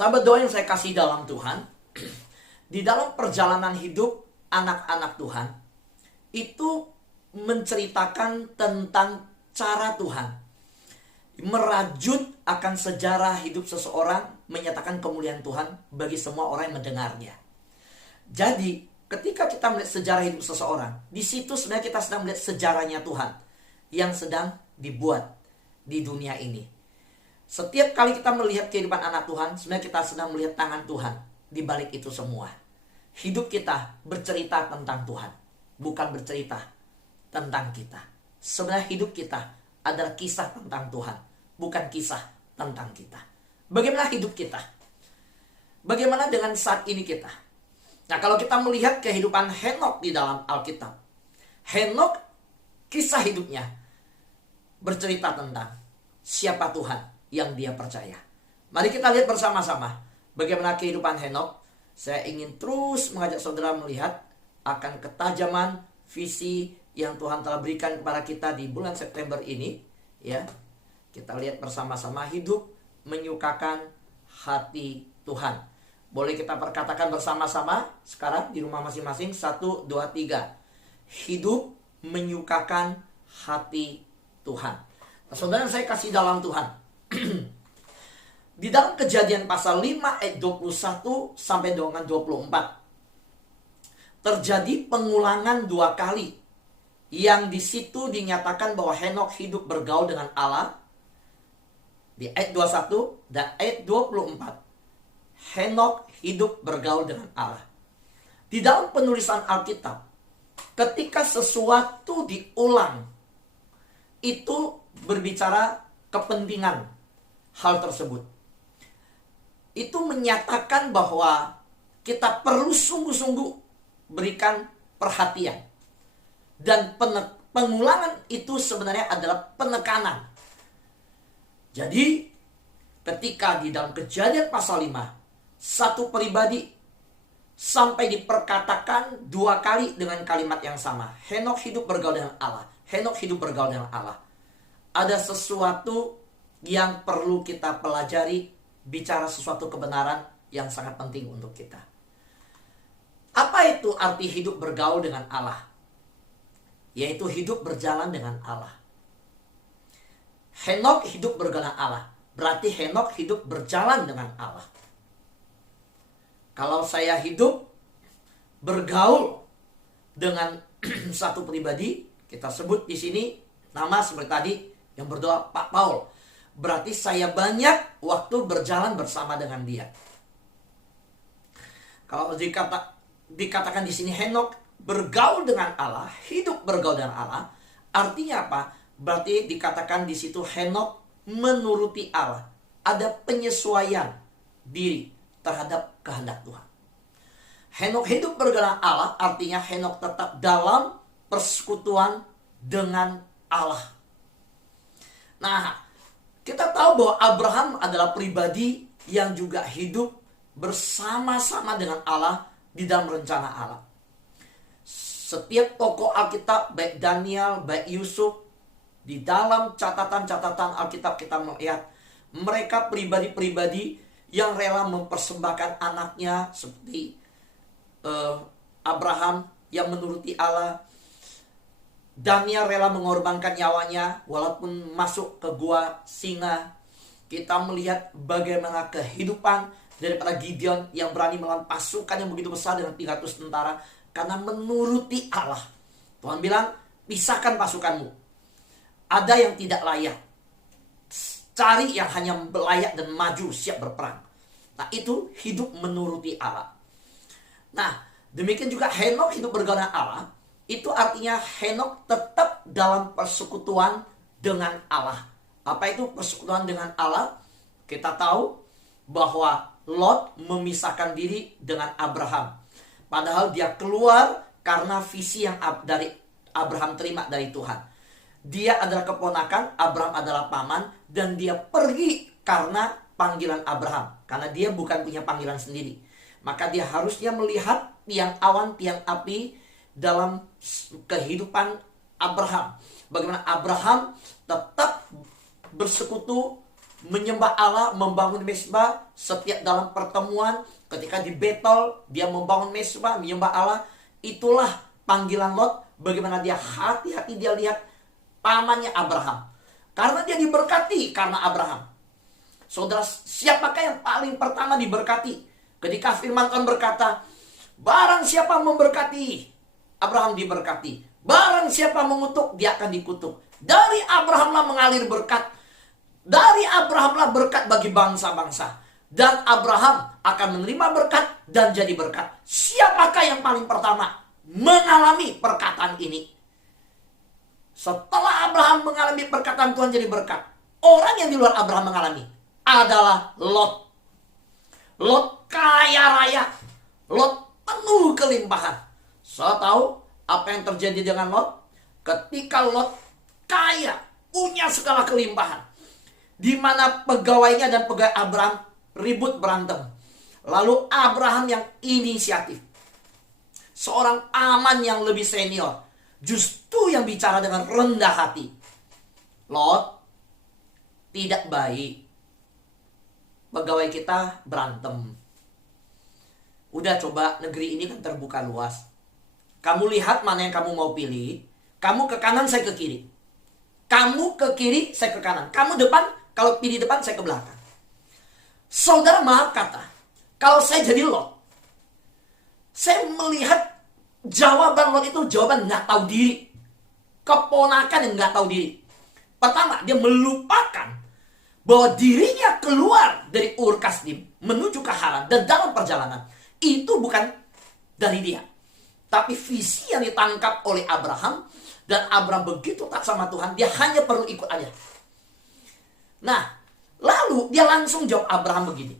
Sahabat doa yang saya kasih dalam Tuhan, di dalam perjalanan hidup anak-anak Tuhan, itu menceritakan tentang cara Tuhan merajut akan sejarah hidup seseorang, menyatakan kemuliaan Tuhan bagi semua orang yang mendengarnya. Jadi, ketika kita melihat sejarah hidup seseorang, di situ sebenarnya kita sedang melihat sejarahnya Tuhan yang sedang dibuat di dunia ini. Setiap kali kita melihat kehidupan anak Tuhan, sebenarnya kita sedang melihat tangan Tuhan di balik itu semua. Hidup kita bercerita tentang Tuhan, bukan bercerita tentang kita. Sebenarnya hidup kita adalah kisah tentang Tuhan, bukan kisah tentang kita. Bagaimana hidup kita? Bagaimana dengan saat ini kita? Nah, kalau kita melihat kehidupan Henokh di dalam Alkitab, Henokh kisah hidupnya bercerita tentang siapa Tuhan yang dia percaya. Mari kita lihat bersama-sama bagaimana kehidupan Henokh. Saya ingin terus mengajak saudara melihat akan ketajaman visi yang Tuhan telah berikan kepada kita di bulan September ini, ya. Kita lihat bersama-sama hidup menyukakan hati Tuhan. Boleh kita perkatakan bersama-sama sekarang di rumah masing-masing. 1, 2, 3. Hidup menyukakan hati Tuhan. Nah, saudara yang saya kasih dalam Tuhan, di dalam Kejadian pasal 5 ayat 21 sampai dengan 24 terjadi pengulangan 2 kali, yang di situ dinyatakan bahwa Henokh hidup bergaul dengan Allah. Di ayat 21 dan ayat 24, Henokh hidup bergaul dengan Allah. Di dalam penulisan Alkitab, ketika sesuatu diulang, itu berbicara kepentingan hal tersebut. Itu menyatakan bahwa kita perlu sungguh-sungguh berikan perhatian. Dan pengulangan itu sebenarnya adalah penekanan. Jadi, ketika di dalam Kejadian pasal 5, satu pribadi sampai diperkatakan 2 kali dengan kalimat yang sama. Henokh hidup bergaul dengan Allah. Henokh hidup bergaul dengan Allah. Ada sesuatu yang perlu kita pelajari, bicara sesuatu kebenaran yang sangat penting untuk kita. Apa itu arti hidup bergaul dengan Allah? Yaitu hidup berjalan dengan Allah. Henokh hidup bergaul dengan Allah, berarti Henokh hidup berjalan dengan Allah. Kalau saya hidup bergaul dengan satu pribadi, kita sebut di sini nama seperti tadi yang berdoa Pak Paul, berarti saya banyak waktu berjalan bersama dengan dia. Kalau dikatakan di sini Henokh bergaul dengan Allah, hidup bergaul dengan Allah, artinya apa? Berarti dikatakan di situ Henokh menuruti Allah. Ada penyesuaian diri terhadap kehendak Tuhan. Henokh hidup bergaul dengan Allah, artinya Henokh tetap dalam persekutuan dengan Allah. Nah, kita tahu bahwa Abraham adalah pribadi yang juga hidup bersama-sama dengan Allah di dalam rencana Allah. Setiap tokoh Alkitab, baik Daniel, baik Yusuf, di dalam catatan-catatan Alkitab kita melihat mereka pribadi-pribadi yang rela mempersembahkan anaknya, seperti Abraham yang menuruti Allah. Daniel rela mengorbankan nyawanya walaupun masuk ke gua singa. Kita melihat bagaimana kehidupan daripada Gideon yang berani melawan pasukan yang begitu besar dengan 300 tentara karena menuruti Allah. Tuhan bilang, pisahkan pasukanmu. Ada yang tidak layak, cari yang hanya layak dan maju siap berperang. Nah, itu hidup menuruti Allah. Nah, demikian juga Henokh hidup bergaul dengan Allah. Itu artinya Henokh tetap dalam persekutuan dengan Allah. Apa itu persekutuan dengan Allah? Kita tahu bahwa Lot memisahkan diri dengan Abraham. Padahal dia keluar karena visi yang dari Abraham terima dari Tuhan. Dia adalah keponakan, Abraham adalah paman, dan dia pergi karena panggilan Abraham. Karena dia bukan punya panggilan sendiri. Maka dia harusnya melihat tiang awan, tiang api dalam kehidupan Abraham. Bagaimana Abraham tetap bersekutu menyembah Allah, membangun mezbah. Setiap dalam pertemuan, ketika di Betel, dia membangun mezbah, menyembah Allah. Itulah panggilan Lot, bagaimana dia hati-hati dia lihat pamannya Abraham. Karena dia diberkati karena Abraham. Saudara, siapakah yang paling pertama diberkati? Ketika firman Tuhan berkata, barang siapa memberkati, Abraham diberkati. Barang siapa mengutuk, dia akan dikutuk. Dari Abrahamlah mengalir berkat. Dari Abrahamlah berkat bagi bangsa-bangsa. Dan Abraham akan menerima berkat dan jadi berkat. Siapakah yang paling pertama mengalami perkataan ini? Setelah Abraham mengalami perkataan Tuhan jadi berkat, orang yang di luar Abraham mengalami adalah Lot. Lot kaya raya. Lot penuh kelimpahan. Saya tahu apa yang terjadi dengan Lot. Ketika Lot kaya, punya segala kelimpahan, di mana pegawainya dan pegawai Abraham ribut berantem. Lalu Abraham yang inisiatif, seorang aman yang lebih senior, justru yang bicara dengan rendah hati. Lot, tidak baik pegawai kita berantem. Udah, coba, negeri ini kan terbuka luas. Kamu lihat mana yang kamu mau pilih. Kamu ke kanan, saya ke kiri. Kamu ke kiri, saya ke kanan. Kamu depan, kalau pilih depan, saya ke belakang. Saudara, maaf kata, kalau saya jadi Lot, saya melihat jawaban Lot itu jawaban nggak tahu diri. Keponakan yang nggak tahu diri. Pertama, dia melupakan bahwa dirinya keluar dari Ur Kasdim menuju ke Haran, dan dalam perjalanan itu bukan dari dia, tapi visi yang ditangkap oleh Abraham. Dan Abraham begitu taat sama Tuhan, dia hanya perlu ikut aja. Nah, lalu dia langsung jawab Abraham begini,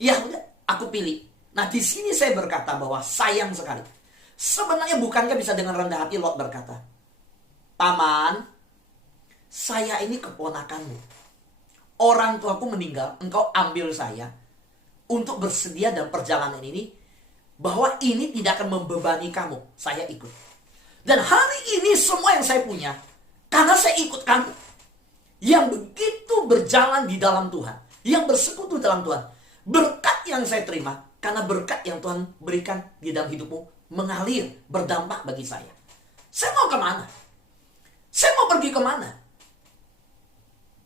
ya udah, aku pilih. Nah, di sini saya berkata bahwa sayang sekali. Sebenarnya bukankah bisa dengan rendah hati Lot berkata, paman, saya ini keponakanmu. Orang tuaku meninggal, engkau ambil saya untuk bersedia dalam perjalanan ini, bahwa ini tidak akan membebani kamu. Saya ikut. Dan hari ini semua yang saya punya, karena saya ikut kamu. Yang begitu berjalan di dalam Tuhan, yang bersekutu dalam Tuhan. Berkat yang saya terima, karena berkat yang Tuhan berikan di dalam hidupmu, mengalir, berdampak bagi saya. Saya mau kemana? Saya mau pergi kemana?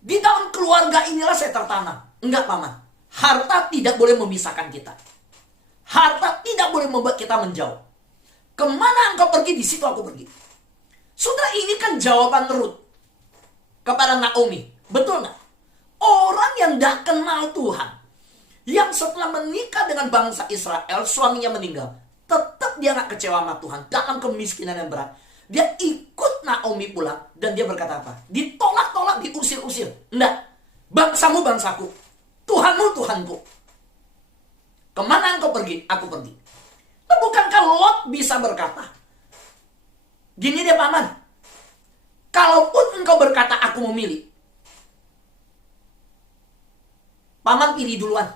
Di dalam keluarga inilah saya tertanam. Enggak, paman. Harta tidak boleh memisahkan kita. Harta tidak boleh membuat kita menjauh. Kemana engkau pergi, di situ aku pergi. Saudara, ini kan jawaban Ruth kepada Naomi. Betul nggak? Orang yang tidak kenal Tuhan, yang setelah menikah dengan bangsa Israel, suaminya meninggal, tetap dia nggak kecewa sama Tuhan dalam kemiskinan yang berat. Dia ikut Naomi pulang, dan dia berkata apa? Ditolak-tolak, diusir-usir. Enggak. Bangsamu bangsaku, Tuhanmu Tuhanku. Kemana engkau pergi, aku pergi. Bukankah Lot bisa berkata, gini dia, paman, kalaupun engkau berkata aku memilih, paman pilih duluan,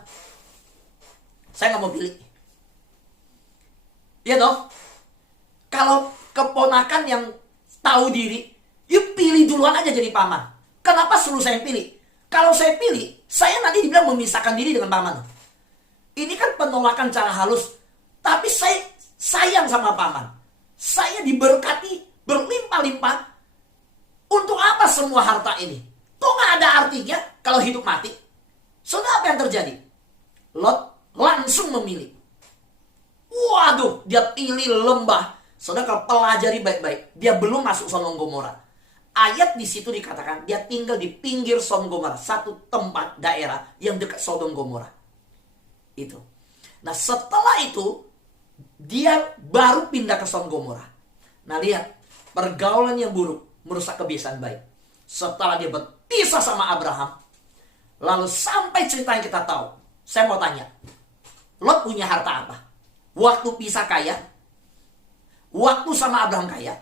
saya nggak mau pilih. Ya toh, kalau keponakan yang tahu diri, yuk pilih duluan aja jadi paman. Kenapa suruh saya pilih? Kalau saya pilih, saya nanti dibilang memisahkan diri dengan paman. Ini kan penolakan cara halus. Tapi saya sayang sama paman. Saya diberkati berlimpah-limpah. Untuk apa semua harta ini? Tuh gak ada artinya kalau hidup mati. Saudara, apa yang terjadi? Lot langsung memilih. Waduh, dia pilih lembah. Saudara, kalau pelajari baik-baik, dia belum masuk Sodom Gomora. Ayat di situ dikatakan dia tinggal di pinggir Sodom Gomora, satu tempat daerah yang dekat Sodom Gomora. Itu. Nah, setelah itu dia baru pindah ke Sodom Gomora. Nah, lihat, pergaulan yang buruk merusak kebiasaan baik. Setelah dia berpisah sama Abraham, lalu sampai cerita yang kita tahu, saya mau tanya, Lot punya harta apa? Waktu pisah kaya, waktu sama Abraham kaya,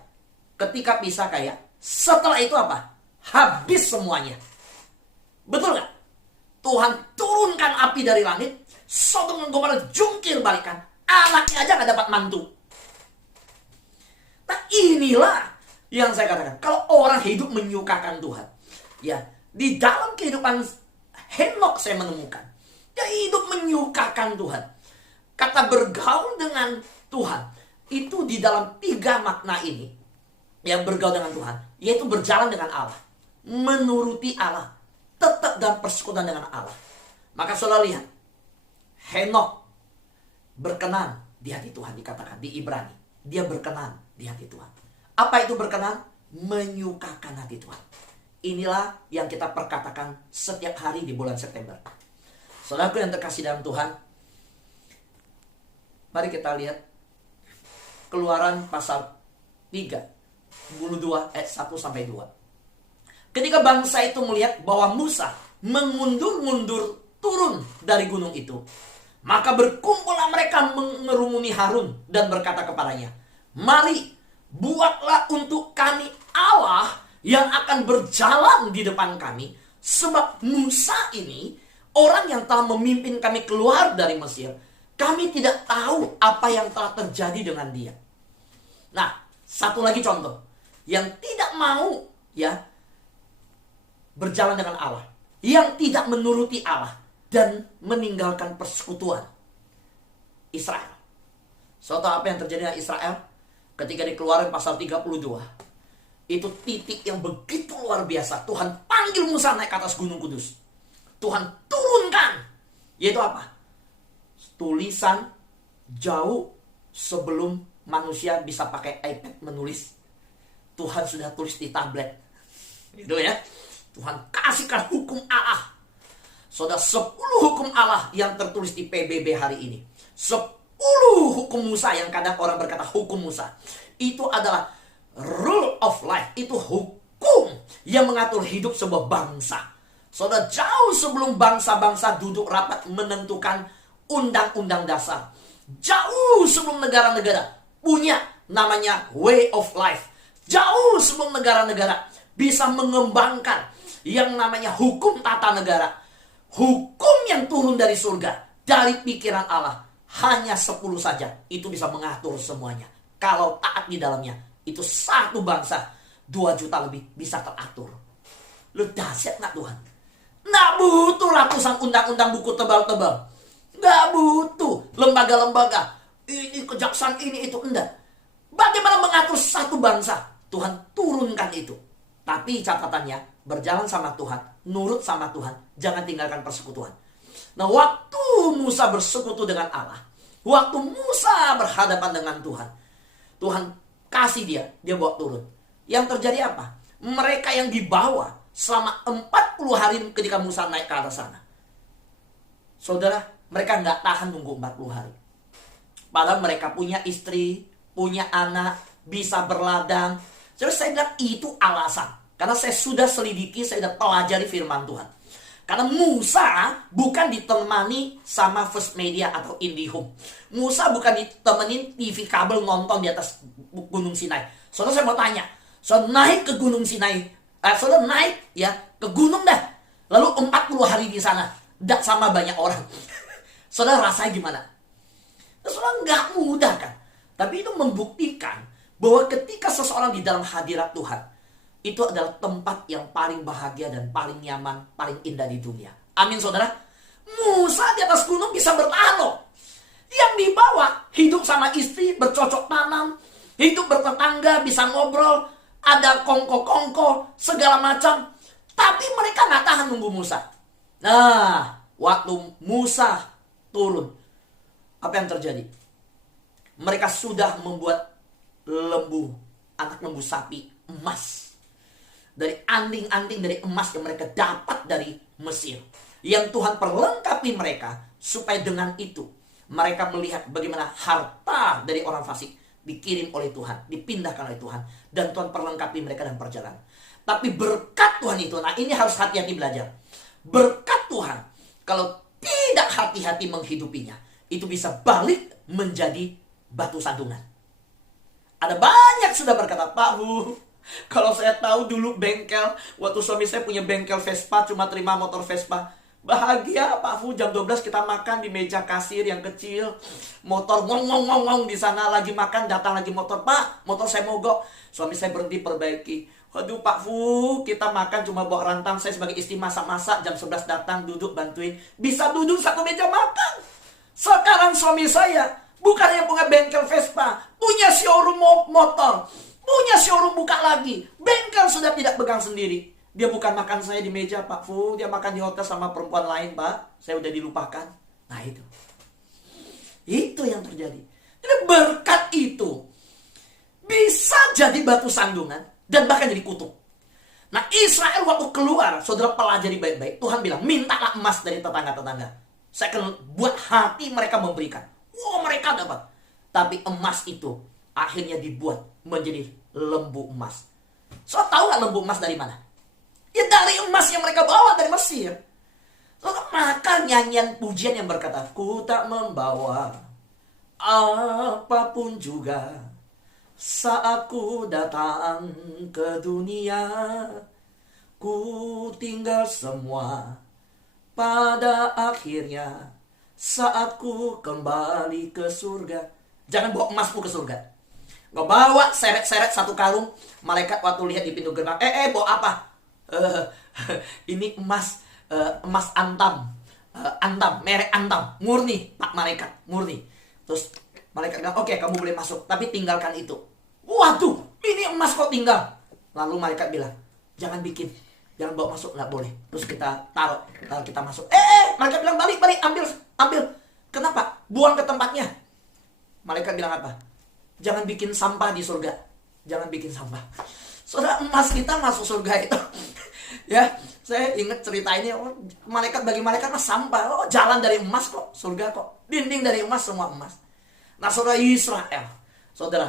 ketika pisah kaya, setelah itu apa? Habis semuanya. Betul gak? Tuhan turunkan api dari langit, Sodom dan Gomora jungkir balikan. Anaknya aja gak dapat mantu. Nah, inilah yang saya katakan. Kalau orang hidup menyukakan Tuhan, ya, di dalam kehidupan Henokh saya menemukan dia hidup menyukakan Tuhan. Kata bergaul dengan Tuhan itu di dalam 3 makna ini, yang bergaul dengan Tuhan, yaitu berjalan dengan Allah, menuruti Allah, tetap dalam persekutuan dengan Allah. Maka saudara lihat, Henokh berkenan di hati Tuhan, dikatakan di Ibrani. Dia berkenan di hati Tuhan. Apa itu berkenan? Menyukakan hati Tuhan. Inilah yang kita perkatakan setiap hari di bulan September. Saudaraku yang terkasih dalam Tuhan, mari kita lihat Keluaran pasal 32 ayat 1-2. Ketika bangsa itu melihat bahwa Musa mengundur-mundur turun dari gunung itu, maka berkumpullah mereka mengerumuni Harun dan berkata kepadanya, "Mari, buatlah untuk kami Allah yang akan berjalan di depan kami, sebab Musa ini orang yang telah memimpin kami keluar dari Mesir. Kami tidak tahu apa yang telah terjadi dengan dia." Nah, satu lagi contoh yang tidak mau berjalan dengan Allah, yang tidak menuruti Allah dan meninggalkan persekutuan, Israel. So, tahu apa yang terjadi dengan Israel? Ketika dikeluarin pasal 32, itu titik yang begitu luar biasa. Tuhan panggil Musa naik ke atas gunung Kudus. Tuhan turunkan, yaitu apa? Tulisan jauh sebelum manusia bisa pakai iPad menulis, Tuhan sudah tulis di tablet. Itu ya. Tuhan kasihkan hukum Allah. Saudara, 10 hukum Allah yang tertulis di PBB hari ini. 10 hukum Musa, yang kadang orang berkata hukum Musa. Itu adalah rule of life. Itu hukum yang mengatur hidup sebuah bangsa. Saudara, jauh sebelum bangsa-bangsa duduk rapat menentukan undang-undang dasar, jauh sebelum negara-negara punya namanya way of life, jauh sebelum negara-negara bisa mengembangkan yang namanya hukum tata negara, hukum yang turun dari surga, dari pikiran Allah, hanya 10 saja itu bisa mengatur semuanya. Kalau taat di dalamnya, itu satu bangsa 2 juta lebih bisa teratur. Lu dahsyat gak Tuhan? Nggak butuh ratusan undang-undang buku tebal-tebal, nggak butuh lembaga-lembaga ini, kejaksaan ini, itu, enggak. Bagaimana mengatur satu bangsa? Tuhan turunkan itu. Tapi catatannya, berjalan sama Tuhan, nurut sama Tuhan, jangan tinggalkan persekutuan. Nah, waktu Musa bersekutu dengan Allah, waktu Musa berhadapan dengan Tuhan, Tuhan kasih dia bawa turun. Yang terjadi apa? Mereka yang dibawa selama 40 hari ketika Musa naik ke atas sana, saudara, mereka nggak tahan nunggu 40 hari. Padahal mereka punya istri, punya anak, bisa berladang. Jadi saya bilang itu alasan. Karena saya sudah selidiki, saya sudah pelajari firman Tuhan. Karena Musa bukan ditemani sama First Media atau IndiHome. Musa bukan ditemenin TV kabel nonton di atas Gunung Sinai. Saudara, saya mau tanya, saudara naik ke Gunung Sinai, saudara naik ke gunung dah, lalu 40 hari di sana, tidak sama banyak orang. Saudara rasanya gimana? Saudara, nggak mudah kan? Tapi itu membuktikan bahwa ketika seseorang di dalam hadirat Tuhan, itu adalah tempat yang paling bahagia dan paling nyaman, paling indah di dunia. Amin, saudara. Musa di atas gunung bisa bertahan loh. Yang dibawa hidup sama istri, bercocok tanam, hidup bertetangga, bisa ngobrol, ada kongko-kongko, segala macam. Tapi mereka nggak tahan nunggu Musa. Nah, waktu Musa turun, apa yang terjadi? Mereka sudah membuat lembu, anak lembu sapi emas, dari anting-anting dari emas yang mereka dapat dari Mesir, yang Tuhan perlengkapi mereka supaya dengan itu mereka melihat bagaimana harta dari orang fasik dikirim oleh Tuhan, dipindahkan oleh Tuhan, dan Tuhan perlengkapi mereka dalam perjalanan. Tapi berkat Tuhan itu, nah ini harus hati-hati belajar. Berkat Tuhan, kalau tidak hati-hati menghidupinya, itu bisa balik menjadi batu sandungan. Ada banyak sudah berkata, Pak Bu, kalau saya tahu dulu bengkel, waktu suami saya punya bengkel Vespa, cuma terima motor Vespa, bahagia Pak Fu, jam 12 kita makan di meja kasir yang kecil, motor ngong-ngong-ngong di sana, lagi makan datang lagi motor, Pak, motor saya mogok. Suami saya berhenti perbaiki, Waduh Pak Fu, kita makan cuma bawa rantang. Saya sebagai istri masak-masak, jam 11 datang, duduk bantuin. Bisa duduk satu meja makan. Sekarang suami saya bukan yang punya bengkel Vespa, punya showroom motor, punya showroom buka lagi. Bengkel sudah tidak pegang sendiri. Dia bukan makan saya di meja Pak Fu, dia makan di hotel sama perempuan lain Pak. Saya udah dilupakan. Nah itu yang terjadi. Jadi berkat itu bisa jadi batu sandungan dan bahkan jadi kutuk. Nah Israel waktu keluar, saudara pelajari baik-baik. Tuhan bilang, mintalah emas dari tetangga-tetangga. Saya akan buat hati mereka memberikan. Wah, mereka dapat. Tapi emas itu akhirnya dibuat menjadi lembu emas. So, tahu gak lembu emas dari mana? Ya dari emas yang mereka bawa dari Mesir. So, maka nyanyian pujian yang berkata, ku tak membawa apapun juga saat ku datang ke dunia, ku tinggal semua pada akhirnya saat ku kembali ke surga. Jangan bawa emasmu ke surga. Gak bawa seret-seret satu karung. Malaikat waktu lihat di pintu gerbang, bawa apa? Ini emas, emas antam, merek antam, murni Pak Malaikat, murni. Terus malaikat bilang, oke, kamu boleh masuk, tapi tinggalkan itu. Waduh, ini emas kok tinggal. Lalu malaikat bilang, jangan jangan bawa masuk, nggak boleh. Terus kita taruh, lalu kita masuk. Malaikat bilang, balik, ambil. Kenapa? Buang ke tempatnya. Malaikat bilang apa? Jangan bikin sampah di surga. Jangan bikin sampah. Saudara, emas kita masuk surga itu. Ya, saya ingat cerita ini. Bagi malaikat mas sampah. Jalan dari emas kok, surga kok. Dinding dari emas, semua emas. Nah, saudara Israel, saudara,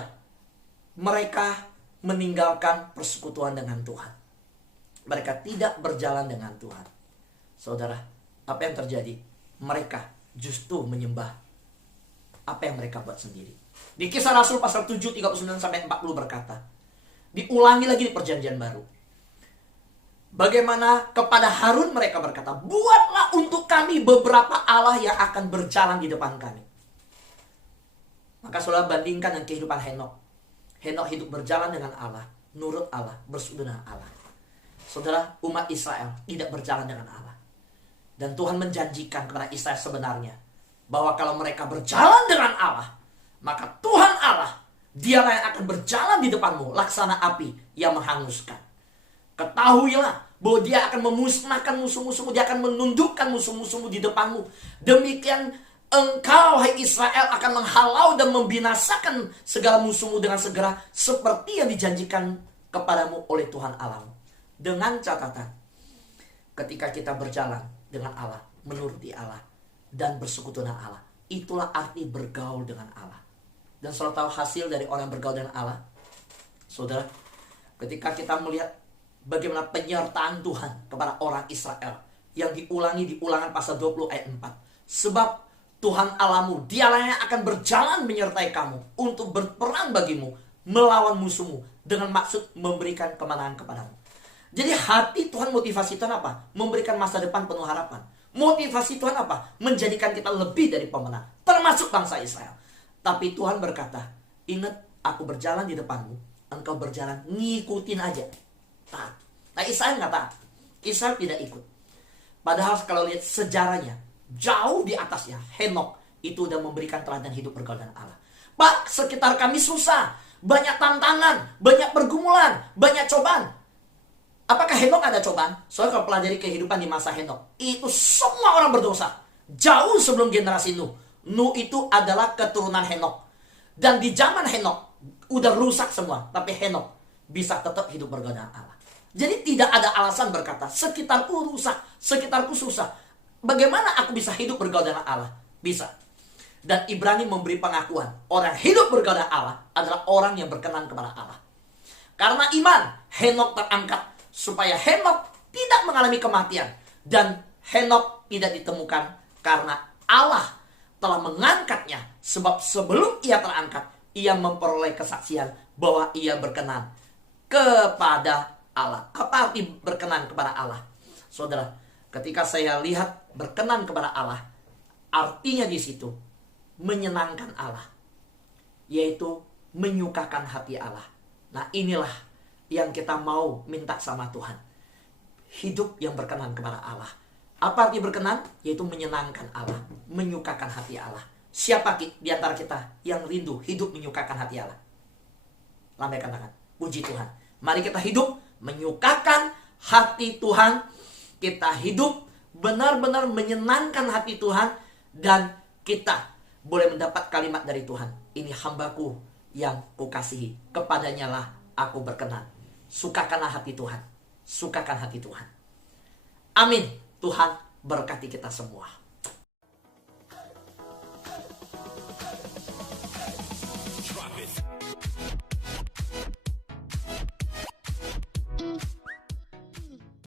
mereka meninggalkan persekutuan dengan Tuhan. Mereka tidak berjalan dengan Tuhan. Saudara, apa yang terjadi? Mereka justru menyembah apa yang mereka buat sendiri. Di Kisah Rasul pasal 7, 39-40 berkata, diulangi lagi di perjanjian baru. Bagaimana kepada Harun mereka berkata, buatlah untuk kami beberapa Allah yang akan berjalan di depan kami. Maka saudara bandingkan dengan kehidupan Henok. Henok hidup berjalan dengan Allah, nurut Allah, bersekutu dengan Allah. Saudara, umat Israel tidak berjalan dengan Allah. Dan Tuhan menjanjikan kepada Israel sebenarnya bahwa kalau mereka berjalan dengan Allah, maka Tuhan Allah, dialah yang akan berjalan di depanmu, laksana api yang menghanguskan. Ketahuilah bahwa dia akan memusnahkan musuh-musuhmu, dia akan menundukkan musuh-musuhmu di depanmu. Demikian engkau, hai Israel, akan menghalau dan membinasakan segala musuhmu dengan segera, seperti yang dijanjikan kepadamu oleh Tuhan Allahmu. Dengan catatan, ketika kita berjalan dengan Allah, menuruti Allah, dan bersekutu dengan Allah, itulah arti bergaul dengan Allah. Dan saudara tahu hasil dari orang yang bergaul dengan Allah? Saudara, ketika kita melihat bagaimana penyertaan Tuhan kepada orang Israel, yang diulangi di Ulangan pasal 20 ayat 4. Sebab Tuhan Allahmu, dialah yang akan berjalan menyertai kamu untuk berperang bagimu, melawan musuhmu, dengan maksud memberikan kemenangan kepadamu. Jadi hati Tuhan, motivasi Tuhan apa? Memberikan masa depan penuh harapan. Motivasi Tuhan apa? Menjadikan kita lebih dari pemenang, termasuk bangsa Israel. Tapi Tuhan berkata, ingat, aku berjalan di depanmu, engkau berjalan, ngikutin aja. Taat. Nah Israel nggak taat. Israel tidak ikut. Padahal kalau lihat sejarahnya, jauh di atasnya, Henok itu udah memberikan teladan hidup bergaul dengan Allah. Pak, sekitar kami susah, banyak tantangan, banyak pergumulan, banyak cobaan. Apakah Henok ada cobaan? Soalnya kalau pelajari kehidupan di masa Henok, itu semua orang berdosa. Jauh sebelum generasi Nuh. Nuh itu adalah keturunan Henok. Dan di zaman Henok, udah rusak semua. Tapi Henok bisa tetap hidup bergaul dengan Allah. Jadi tidak ada alasan berkata, sekitarku rusak, sekitarku susah. Bagaimana aku bisa hidup bergaul dengan Allah? Bisa. Dan Ibrani memberi pengakuan, orang hidup bergaul dengan Allah adalah orang yang berkenan kepada Allah. Karena iman, Henok terangkat supaya Henok tidak mengalami kematian. Dan Henok tidak ditemukan karena Allah telah mengangkatnya. Sebab sebelum ia terangkat, ia memperoleh kesaksian bahwa ia berkenan kepada Allah. Apa arti berkenan kepada Allah? Saudara, ketika saya lihat berkenan kepada Allah, artinya di situ menyenangkan Allah, yaitu menyukakan hati Allah. Nah inilah yang kita mau minta sama Tuhan? Hidup yang berkenan kepada Allah. Apa arti berkenan? Yaitu menyenangkan Allah, menyukakan hati Allah. Siapa di antara kita yang rindu hidup menyukakan hati Allah? Lambaikan tangan. Puji Tuhan. Mari kita hidup menyukakan hati Tuhan. Kita hidup benar-benar menyenangkan hati Tuhan. Dan kita boleh mendapat kalimat dari Tuhan. Ini hambaku yang kukasihi. Kepadanya lah aku berkenan. Sukakanlah hati Tuhan. Sukakan hati Tuhan. Amin. Tuhan berkati kita semua.